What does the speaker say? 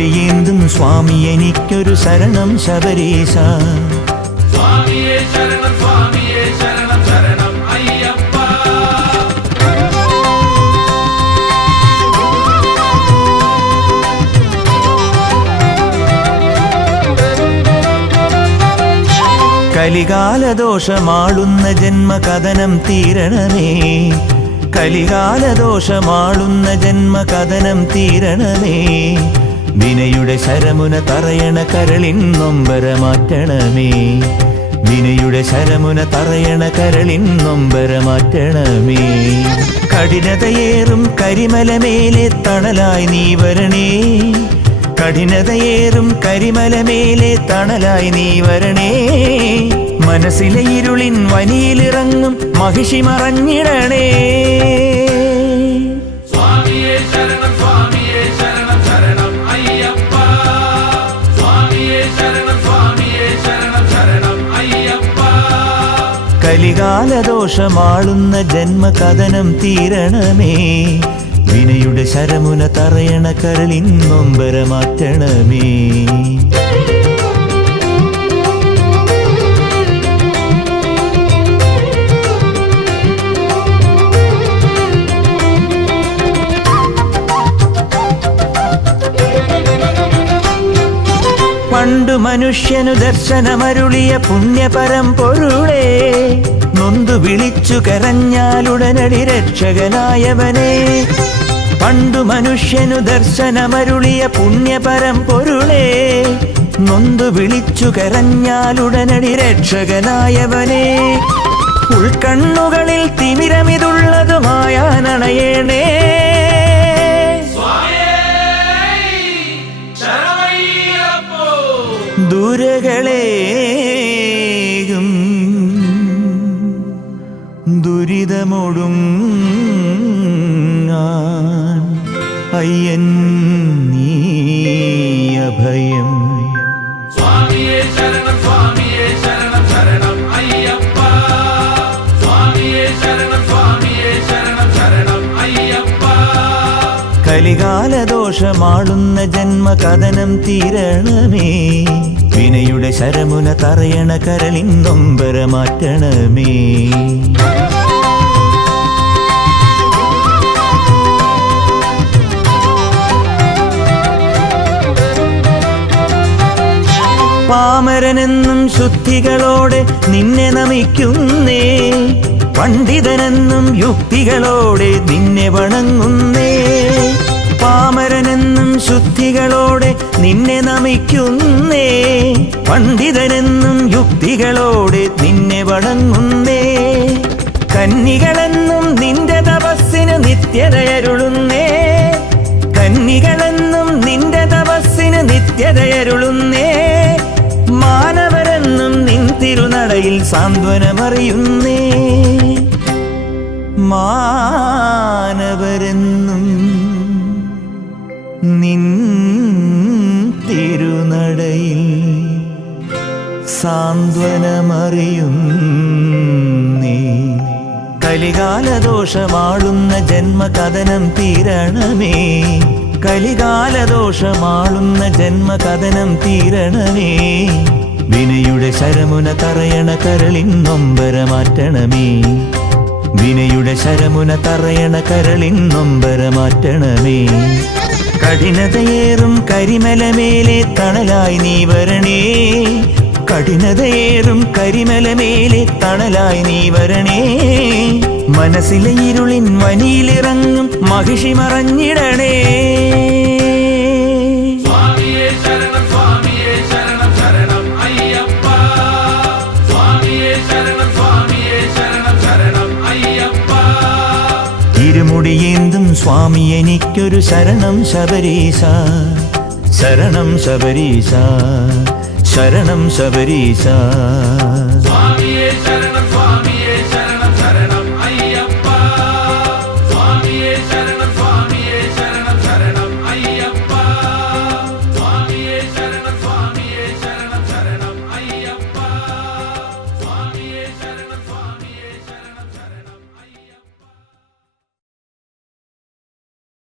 ഇരുമുടിയേന്തും സ്വാമി എനിക്കൊരു ശരണം ശബരീശ. സ്വാമിയേ ശരണം സ്വാമിയേ ശരണം ശരണം അയ്യപ്പ. കലികാലദോഷമാളുന്ന ജന്മകഥനം തീരണമേ, കലികാലദോഷമാളുന്ന ജന്മകഥനം തീരണമേ. വിനയുടെ ശരമുന തറയണ കരളിൻ നൊമ്പര മാറ്റണമേ, വിനയുടെ ശരമുന തറയണ കരളിൻ നൊമ്പര മാറ്റണമേ. കഠിനതയേറും കരിമലമേലെ തണലായി നീ വരണേ, കഠിനതയേറും കരിമലമേലെ തണലായി നീ വരണേ. മനസ്സിലെ ഇരുളിൻ വനിയിലിറങ്ങും മഹിഷി മറഞ്ഞിടണേ. സ്വാമിയേ ശരണം സ്വാമിയേ ശരണം ശരണം അയ്യപ്പ. സ്വാമിയേ ശരണം സ്വാമിയേ ശരണം ശരണം അയ്യപ്പ. കലികാലദോഷമാളുന്ന ജന്മകഥനം തീരണമേ, വിനയുടെ ശരമുന തറയണ കരളിൻ നൊമ്പര മാറ്റണമേ. പണ്ടു മനുഷ്യനു ദർശനമരുളിയ പുണ്യപരമ്പൊരുളേ, നൊന്തു വിളിച്ചു കരഞ്ഞാലുടനടി രക്ഷകനായവനെ. പണ്ടു മനുഷ്യനു ദർശനമരുളിയ പുണ്യപരമ്പൊരുളേ, നൊന്തു വിളിച്ചു കരഞ്ഞാലുടനടി രക്ഷകനായവനെ. ഉൾക്കണ്ണുകളിൽ തിമിരമിതുള്ളതുമായാനണയേണേ. ദൂരകളേകും ദുരിതമൊടുങ്ങാൻ അയ്യൻ നീ അഭയം. സ്വാമിയേ ശരണം സ്വാമിയേ ശരണം ശരണം അയ്യപ്പ. സ്വാമിയേ ശരണം സ്വാമിയേ ശരണം ശരണം അയ്യപ്പ. കലികാലദോഷമാളുന്ന ജന്മകഥനം തീരണമേ, വിനയുടെ ശരമുന തറയണ കരളിൻ നൊമ്പര മാറ്റണമേ. പാമരനെന്നും ശുദ്ധികളോടെ നിന്നെ നമിക്കുന്നേ, പണ്ഡിതനെന്നും യുക്തികളോടെ നിന്നെ വണങ്ങുന്നേ. പാമരനെന്നും ശുദ്ധികളോടെ നിന്നെ നമിക്കുന്നേ, പണ്ഡിതനെന്നും യുക്തികളോടെ നിന്നെ വണങ്ങുന്നേ. കന്നികളെന്നും നിന്റെ തപസ്സിന് നിത്യതയരുളുന്നേ, കന്നികളെന്നും നിന്റെ തപസ്സിന് നിത്യതയരുളുന്നേ. മാനവരെന്നും നിൻ തിരുനടയിൽ സാന്ത്വനമറിയുന്നേ, മാനവരെന്നും നിൻ തിരുനടയിൽ സാന്ത്വനമറിയുന്നേ. കലികാലദോഷമാളുന്ന ജന്മകഥനം തീരണമേ, കലികാലദോഷമാളുന്ന ജന്മകഥനം തീരണമേ. വിനയുടെ ശരമുന തറയണ കരളിൻ നൊമ്പര മാറ്റണമേ, വിനയുടെ ശരമുന തറയണ കരളിൻ നൊമ്പര മാറ്റണമേ. കഠിനതയേറും കരിമലമേലെ തണലായി നീ വരണേ, കഠിനതയേറും കരിമലമേലെ തണലായി നീ വരണേ. മനസ്സിലെ ഇരുളിൻ വനിയിലിറങ്ങും മഹിഷി മറഞ്ഞിടണേ. സ്വാമിയേ ശരണം സ്വാമിയേ ശരണം ശരണം അയ്യപ്പ. സ്വാമിയേ ശരണം സ്വാമിയേ ശരണം ശരണം അയ്യപ്പ. ഇരുമുടിയേന്തും സ്വാമി എനിക്കൊരു ശരണം ശബരീശ, ശരണം ശബരീശ, ശരണം ശബരീശ. സ്വാമിയേ ശരണം സ്വാമി